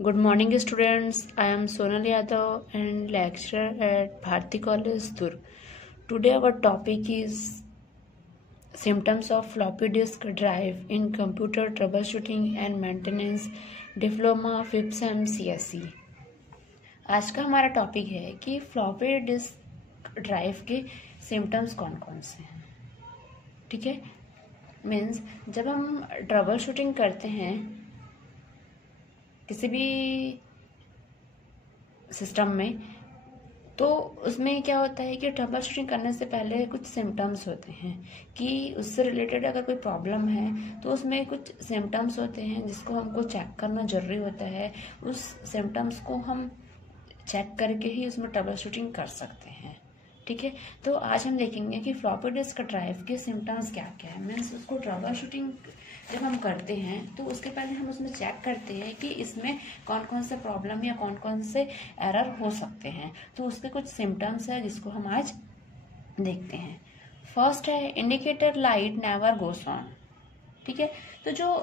Good morning, students. I am Sonal Yadav and lecturer at Bharati College, Durg. Today, our topic is symptoms of floppy disk drive in computer troubleshooting and maintenance, diploma FIPSM CSE। आज का हमारा topic है कि floppy disk drive के symptoms कौन कौन से हैं। ठीक है, मीन्स जब हम ट्रबल शूटिंग करते हैं किसी भी सिस्टम में, तो उसमें क्या होता है कि ट्रबल शूटिंग करने से पहले कुछ सिम्टम्स होते हैं कि उससे रिलेटेड अगर कोई प्रॉब्लम है तो उसमें कुछ सिम्टम्स होते हैं जिसको हमको चेक करना ज़रूरी होता है। उस सिम्टम्स को हम चेक करके ही उसमें ट्रबल शूटिंग कर सकते हैं। ठीक है, तो आज हम देखेंगे कि फ्लॉपी डिस्क ड्राइव के सिम्टम्स क्या क्या है। मीन्स उसको ट्रबल शूटिंग जब हम करते हैं तो उसके पहले हम उसमें चेक करते हैं कि इसमें कौन कौन से प्रॉब्लम या कौन कौन से एरर हो सकते हैं। तो उसके कुछ सिम्टम्स है जिसको हम आज देखते हैं। फर्स्ट है indicator light never goes on. ठीक है, तो जो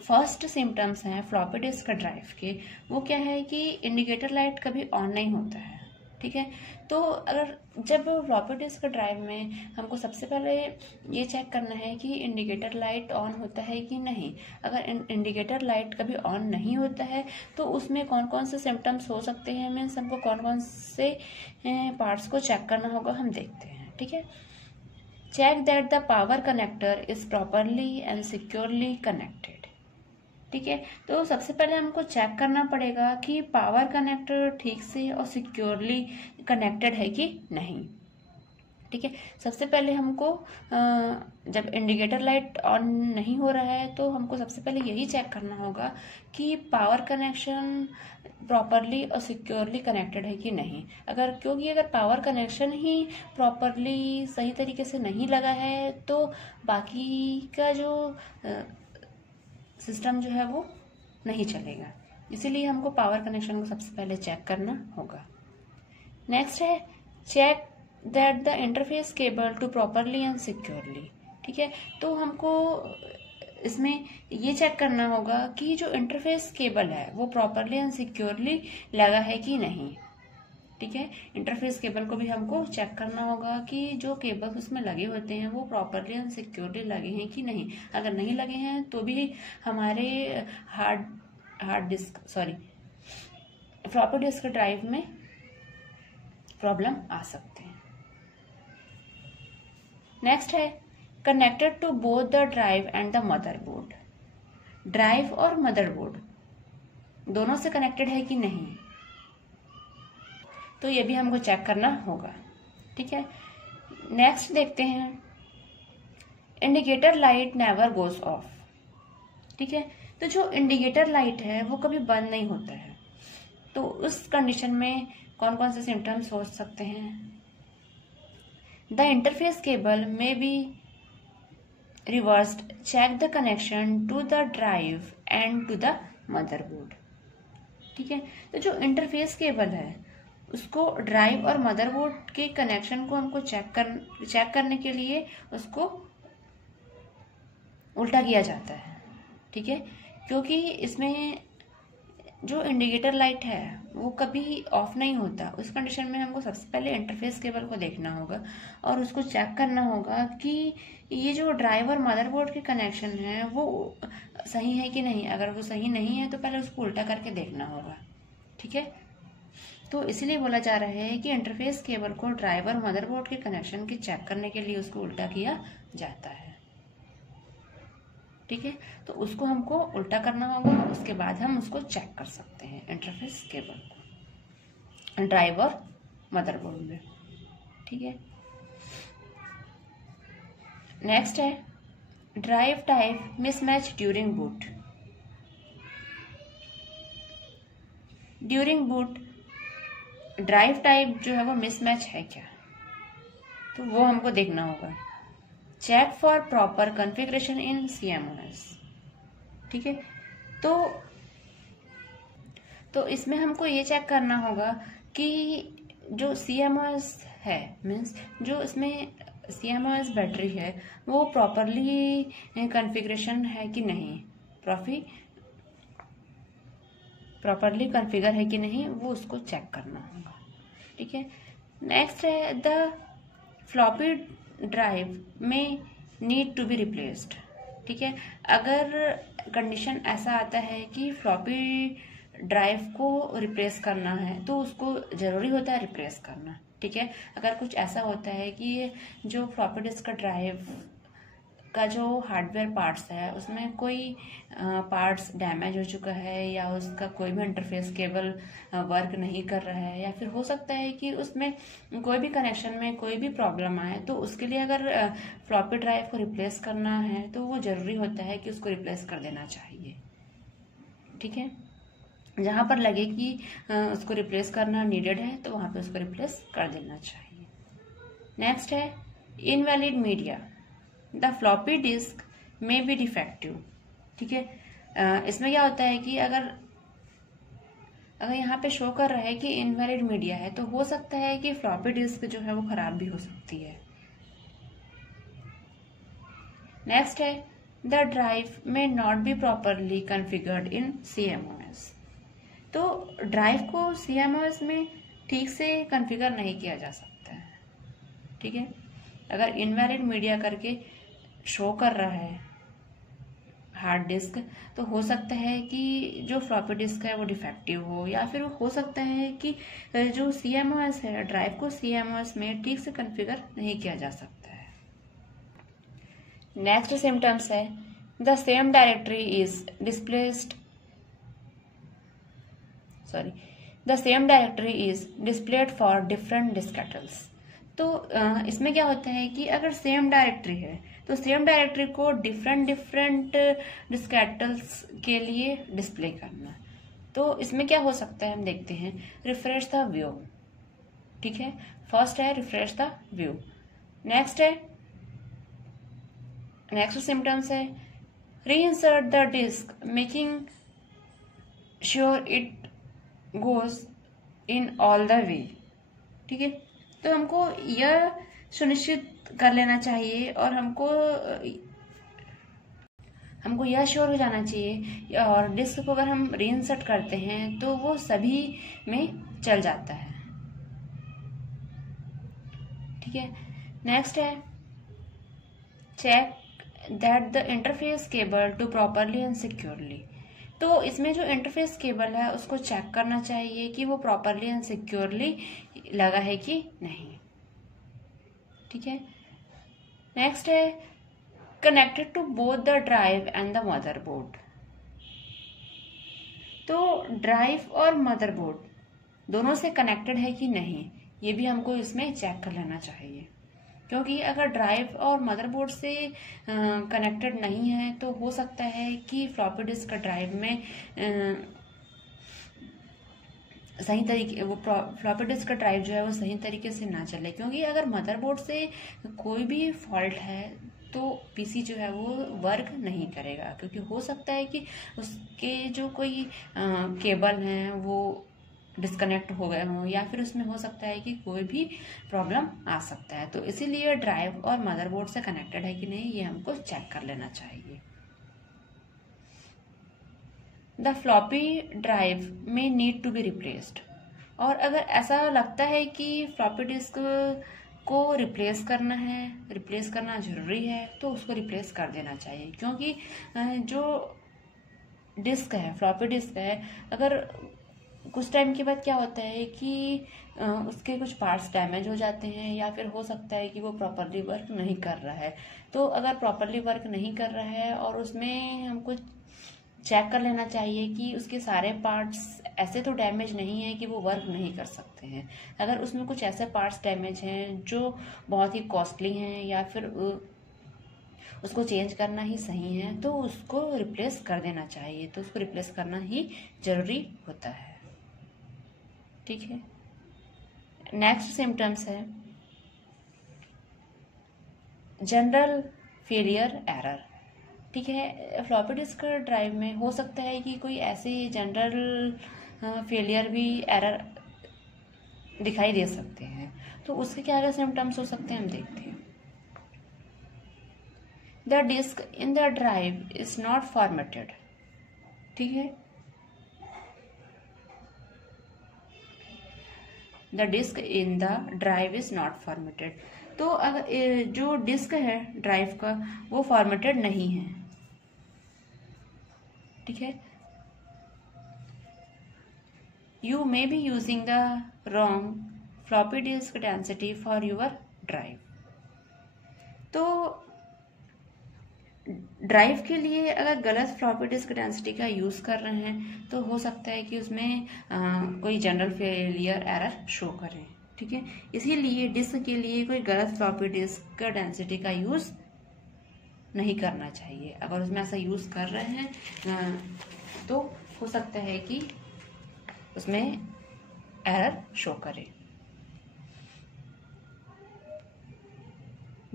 फर्स्ट सिम्टम्स हैं फ्लॉपी डिस्क ड्राइव के, वो क्या है कि इंडिकेटर लाइट कभी ऑन नहीं होता है। ठीक है, तो अगर जब फ्लॉपी डिस्क ड्राइव में हमको सबसे पहले ये चेक करना है कि इंडिकेटर लाइट ऑन होता है कि नहीं। अगर इंडिकेटर लाइट कभी ऑन नहीं होता है तो उसमें कौन कौन से सिम्टम्स हो सकते हैं, मीन्स हमको कौन कौन से पार्ट्स को चेक करना होगा, हम देखते हैं। ठीक है, check that the power connector is properly and securely connected. ठीक है, तो सबसे पहले हमको चेक करना पड़ेगा कि पावर कनेक्टर ठीक से और सिक्योरली कनेक्टेड है कि नहीं। ठीक है, सबसे पहले हमको जब इंडिकेटर लाइट ऑन नहीं हो रहा है तो हमको सबसे पहले यही चेक करना होगा कि पावर कनेक्शन प्रॉपरली और सिक्योरली कनेक्टेड है कि नहीं। क्योंकि अगर पावर कनेक्शन ही प्रॉपरली सही तरीके से नहीं लगा है तो बाकी का जो सिस्टम जो है वो नहीं चलेगा। इसीलिए हमको पावर कनेक्शन को सबसे पहले चेक करना होगा। नेक्स्ट है check that the interface cable to properly and securely. ठीक है, तो हमको इसमें ये चेक करना होगा कि जो इंटरफेस केबल है वो प्रॉपरली एंड सिक्योरली लगा है कि नहीं। ठीक है, इंटरफेस केबल को भी हमको चेक करना होगा कि जो केबल उसमें लगे होते हैं वो प्रॉपरली एंड सिक्योरली लगे हैं कि नहीं। अगर नहीं लगे हैं तो भी हमारे फ्लॉपी डिस्क ड्राइव में प्रॉब्लम आ सकते हैं। नेक्स्ट है connected to both the drive and the motherboard. Drive और मदरबोर्ड दोनों से कनेक्टेड है कि नहीं, तो ये भी हमको चेक करना होगा। ठीक है, नेक्स्ट देखते हैं indicator light never goes off. ठीक है, तो जो इंडिकेटर लाइट है वो कभी बंद नहीं होता है। तो उस कंडीशन में कौन कौन से सिम्टम्स हो सकते हैं। द इंटरफेस केबल में be reversed, check the connection to the drive and to the motherboard. ठीक है, तो जो इंटरफेस केबल है उसको ड्राइव और मदरबोर्ड के कनेक्शन को हमको चेक करने के लिए उसको उल्टा किया जाता है। ठीक है, क्योंकि इसमें जो इंडिकेटर लाइट है वो कभी ऑफ नहीं होता। उस कंडीशन में हमको सबसे पहले इंटरफेस केबल को देखना होगा और उसको चेक करना होगा कि ये जो ड्राइव और मदरबोर्ड के कनेक्शन है वो सही है कि नहीं। अगर वो सही नहीं है तो पहले उसको उल्टा करके देखना होगा। ठीक है, तो इसलिए बोला जा रहा है कि इंटरफेस केबल को ड्राइव और मदरबोर्ड के कनेक्शन की चेक करने के लिए उसको उल्टा किया जाता है। ठीक है, तो उसको हमको उल्टा करना होगा, उसके बाद हम उसको चेक कर सकते हैं इंटरफेस केबल को ड्राइव और मदरबोर्ड में। ठीक है, नेक्स्ट है drive type mismatch during boot. During boot drive type जो है वो मिसमैच है क्या, तो वो हमको देखना होगा। Check for proper configuration in CMOS। ठीक है, तो इसमें हमको ये चेक करना होगा कि जो CMOS है, मीन्स जो इसमें CMOS बैटरी है वो प्रॉपरली कॉन्फ़िगरेशन है कि नहीं, प्रॉपरली कॉन्फ़िगर है कि नहीं, वो उसको चेक करना होगा। ठीक है। नेक्स्ट है द फ्लॉपी ड्राइव में नीड टू बी रिप्लेस्ड। ठीक है, अगर कंडीशन ऐसा आता है कि फ्लॉपी ड्राइव को रिप्लेस करना है तो उसको ज़रूरी होता है रिप्लेस करना। ठीक है, अगर कुछ ऐसा होता है कि जो फ्लॉपी डिस्क का ड्राइव का जो हार्डवेयर पार्ट्स है उसमें कोई पार्ट्स डैमेज हो चुका है या उसका कोई भी इंटरफेस केबल वर्क नहीं कर रहा है, या फिर हो सकता है कि उसमें कोई भी कनेक्शन में कोई भी प्रॉब्लम आए, तो उसके लिए अगर फ्लॉपी ड्राइव को रिप्लेस करना है तो वो ज़रूरी होता है कि उसको रिप्लेस कर देना चाहिए। ठीक है, जहाँ पर लगे कि उसको रिप्लेस करना नीडेड है तो वहाँ पे उसको रिप्लेस कर देना चाहिए। नेक्स्ट है invalid media, the floppy disk में बी डिफेक्टिव। ठीक है, इसमें क्या होता है कि अगर यहाँ पे शो कर रहा है कि इनवैलिड मीडिया है तो हो सकता है कि फ्लॉपी डिस्क जो है वो खराब भी हो सकती है। नेक्स्ट है द ड्राइव में not be properly configured in CMOS। तो ड्राइव को CMOS में ठीक से कॉन्फ़िगर नहीं किया जा सकता है। ठीक है, अगर इनवैलिड मीडिया करके शो कर रहा है हार्ड डिस्क तो हो सकता है कि जो फ्लॉपी डिस्क है वो डिफेक्टिव हो, या फिर हो सकता है कि जो CMOS है ड्राइव को CMOS में ठीक से कॉन्फ़िगर नहीं किया जा सकता है। नेक्स्ट सिम्टम्स है the same directory is displaced the same directory is displayed for different diskettles। तो इसमें क्या होता है कि अगर सेम डायरेक्टरी है तो सेम डायरेक्टरी को डिफरेंट डिस्केटल्स के लिए डिस्प्ले करना। तो इसमें क्या हो सकता है हम देखते हैं, रिफ्रेश द व्यू। ठीक है, फर्स्ट है refresh the view. Next symptoms है reinsert the disk making sure it goes in all the way. ठीक है, तो हमको यह सुनिश्चित कर लेना चाहिए और हमको यह श्योर हो जाना चाहिए, और डिस्क को अगर हम रीइंसर्ट करते हैं तो वो सभी में चल जाता है। ठीक है, नेक्स्ट है check that the interface cable to properly and securely. तो इसमें जो इंटरफेस केबल है उसको चेक करना चाहिए कि वो प्रॉपरली एंड सिक्योरली लगा है कि नहीं। ठीक है, नेक्स्ट है connected to both the drive and the motherboard. तो ड्राइव और मदरबोर्ड दोनों से कनेक्टेड है कि नहीं, ये भी हमको इसमें चेक कर लेना चाहिए, क्योंकि अगर ड्राइव और मदरबोर्ड से कनेक्टेड नहीं है तो हो सकता है कि फ्लॉपी डिस्क का ड्राइव में सही तरीके वो फ्लॉपी डिस्क का ड्राइव जो है वो सही तरीके से ना चले, क्योंकि अगर मदरबोर्ड से कोई भी फॉल्ट है तो पीसी जो है वो वर्क नहीं करेगा, क्योंकि हो सकता है कि उसके जो कोई केबल हैं वो डिस्कनेक्ट हो गए हों, या फिर उसमें हो सकता है कि कोई भी प्रॉब्लम आ सकता है। तो इसीलिए ड्राइव और मदरबोर्ड से कनेक्टेड है कि नहीं ये हमको चेक कर लेना चाहिए। द फ्लॉपी ड्राइव में नीड टू बी रिप्लेस्ड, और अगर ऐसा लगता है कि फ्लॉपी डिस्क को रिप्लेस करना जरूरी है तो उसको रिप्लेस कर देना चाहिए, क्योंकि जो डिस्क है फ्लॉपी डिस्क है, अगर कुछ टाइम के बाद क्या होता है कि उसके कुछ पार्ट्स डैमेज हो जाते हैं, या फिर हो सकता है कि वो प्रॉपरली वर्क नहीं कर रहा है। तो अगर प्रॉपरली वर्क नहीं कर रहा है और उसमें हमको चेक कर लेना चाहिए कि उसके सारे पार्ट्स ऐसे तो डैमेज नहीं है कि वो वर्क नहीं कर सकते हैं। अगर उसमें कुछ ऐसे पार्ट्स डैमेज हैं जो बहुत ही कॉस्टली हैं या फिर उसको चेंज करना ही सही है तो उसको रिप्लेस कर देना चाहिए, तो उसको रिप्लेस करना ही जरूरी होता है। ठीक है, नेक्स्ट सिम्टम्स है जनरल फेलियर एरर। ठीक है, फ्लॉपी डिस्क ड्राइव में हो सकता है कि कोई ऐसे जनरल फेलियर भी एरर दिखाई दे सकते हैं, तो उसके क्या क्या सिम्टम्स हो सकते हैं हम देखते हैं। The disk in the drive is not formatted. ठीक है, the disk in the drive is not formatted. तो अगर जो डिस्क है ड्राइव का वो फॉर्मेटेड नहीं है, ठीक है। You may be using the wrong floppy disk density for your drive. तो ड्राइव के लिए अगर गलत फ्लॉपी डिस्क डेंसिटी का यूज़ कर रहे हैं तो हो सकता है कि उसमें कोई जनरल फेलियर एरर शो करे, ठीक है। इसीलिए डिस्क के लिए कोई गलत फ्लॉपी डिस्क डेंसिटी का यूज़ नहीं करना चाहिए। अगर उसमें ऐसा यूज़ कर रहे हैं तो हो सकता है कि उसमें एरर शो करे।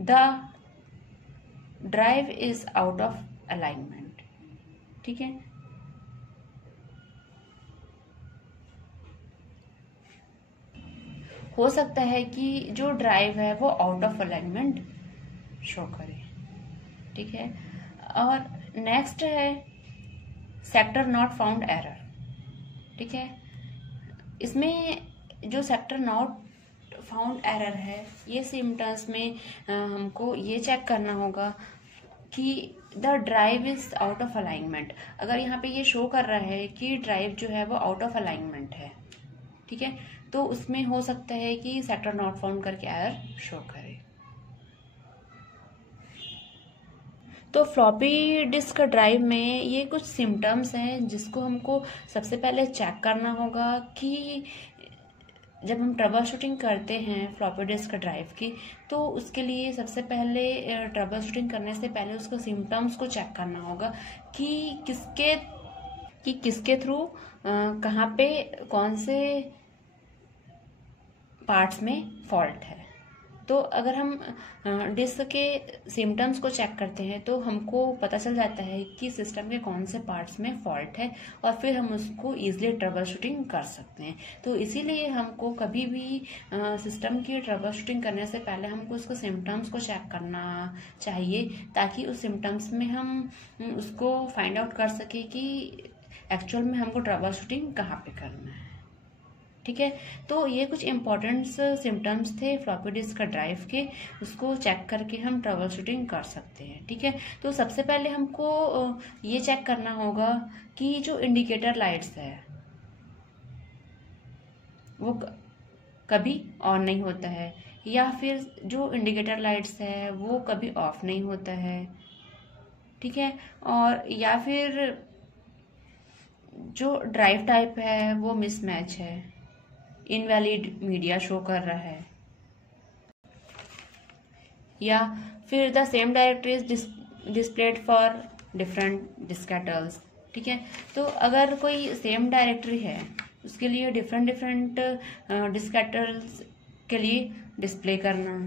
The drive is out of alignment, ठीक है। हो सकता है कि जो ड्राइव है वो आउट ऑफ अलाइनमेंट शो करे, ठीक है। और नेक्स्ट है सेक्टर नॉट फाउंड एरर, ठीक है। इसमें जो सेक्टर नॉट फाउंड एरर है, ये सिम्टम्स में हमको ये चेक करना होगा कि the drive is out of alignment. अगर यहाँ पे ये शो कर रहा है कि ड्राइव जो है वो आउट ऑफ अलाइनमेंट है, ठीक है, तो उसमें हो सकता है कि सेक्टर नॉट फाउंड करके एरर शो करे। तो फ्लॉपी डिस्क ड्राइव में ये कुछ सिम्टम्स हैं जिसको हमको सबसे पहले चेक करना होगा कि जब हम ट्रबल शूटिंग करते हैं फ्लॉपी डिस्क ड्राइव की, तो उसके लिए सबसे पहले ट्रबल शूटिंग करने से पहले उसको सिम्टम्स को चेक करना होगा कि किसके थ्रू कहाँ पे कौन से पार्ट्स में फॉल्ट है। तो अगर हम डिस्क के सिम्टम्स को चेक करते हैं तो हमको पता चल जाता है कि सिस्टम के कौन से पार्ट्स में फॉल्ट है और फिर हम उसको ईजिली ट्रबल शूटिंग कर सकते हैं। तो इसीलिए हमको कभी भी सिस्टम की ट्रबल शूटिंग करने से पहले हमको उसके सिम्टम्स को चेक करना चाहिए, ताकि उस सिम्टम्स में हम उसको फाइंड आउट कर सके कि एक्चुअल में हमको ट्रबल शूटिंग कहाँ पे करना है, ठीक है। तो ये कुछ इम्पोर्टेंट सिम्टम्स थे फ्लॉपी डिस्क ड्राइव के, उसको चेक करके हम ट्रबल शूटिंग कर सकते हैं, ठीक है। तो सबसे पहले हमको ये चेक करना होगा कि जो इंडिकेटर लाइट्स है वो कभी ऑन नहीं होता है, या फिर जो इंडिकेटर लाइट्स है वो कभी ऑफ नहीं होता है, ठीक है। और या फिर जो ड्राइव टाइप है वो मिसमैच है, इनवैलिड मीडिया शो कर रहा है, या फिर the same directory is displayed for different diskettes, ठीक है। तो अगर कोई सेम डायरेक्टरी है उसके लिए डिफरेंट डिस्केटल्स के लिए डिस्प्ले करना,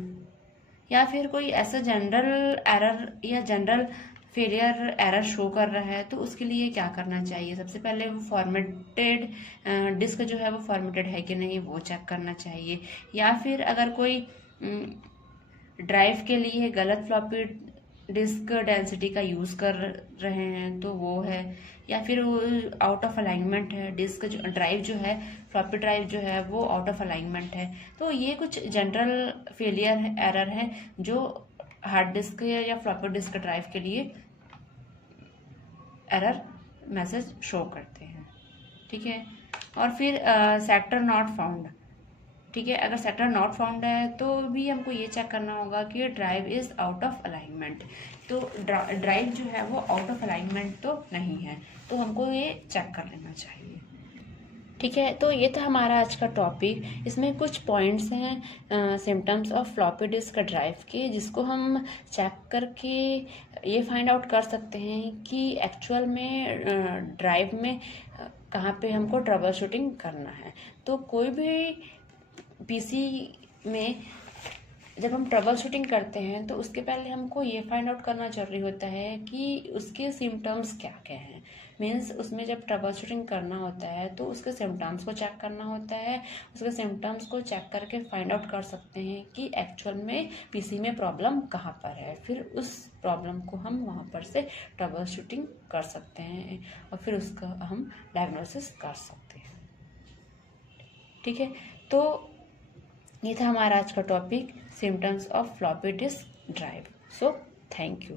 या फिर कोई ऐसा जनरल एरर या जनरल फेलियर एरर शो कर रहा है, तो उसके लिए क्या करना चाहिए। सबसे पहले वो फॉर्मेटेड डिस्क जो है वो फॉर्मेटेड है कि नहीं वो चेक करना चाहिए, या फिर अगर कोई ड्राइव के लिए गलत फ्लॉपी डिस्क डेंसिटी का यूज़ कर रहे हैं तो वो है, या फिर वो आउट ऑफ अलाइनमेंट है, डिस्क जो ड्राइव जो है फ्लॉपी ड्राइव जो है वो आउट ऑफ अलाइनमेंट है। तो ये कुछ जनरल फेलियर एरर है जो हार्ड डिस्क या फ्लॉपी डिस्क ड्राइव के लिए एरर मैसेज शो करते हैं, ठीक है। और फिर सेक्टर नॉट फाउंड, ठीक है। अगर सेक्टर नॉट फाउंड है तो भी हमको ये चेक करना होगा कि drive is out of alignment. तो ड्राइव जो है वो आउट ऑफ अलाइनमेंट तो नहीं है, तो हमको ये चेक कर लेना चाहिए, ठीक है। तो ये था हमारा आज का टॉपिक। इसमें कुछ पॉइंट्स हैं symptoms of floppy disk drive के, जिसको हम चेक करके ये फाइंड आउट कर सकते हैं कि एक्चुअल में ड्राइव में कहाँ पे हमको ट्रबल शूटिंग करना है। तो कोई भी पीसी में जब हम ट्रबल शूटिंग करते हैं तो उसके पहले हमको ये फाइंड आउट करना जरूरी होता है कि उसके सिम्टम्स क्या क्या हैं। मीन्स उसमें जब ट्रबल शूटिंग करना होता है तो उसके सिम्टम्स को चेक करना होता है। उसके सिम्टम्स को चेक करके फाइंड आउट कर सकते हैं कि एक्चुअल में पीसी में प्रॉब्लम कहाँ पर है। फिर उस प्रॉब्लम को हम वहाँ पर से ट्रबल शूटिंग कर सकते हैं और फिर उसका हम डायग्नोसिस कर सकते हैं, ठीक है। तो ये था हमारा आज का topic, symptoms of floppy disk drive. So thank you.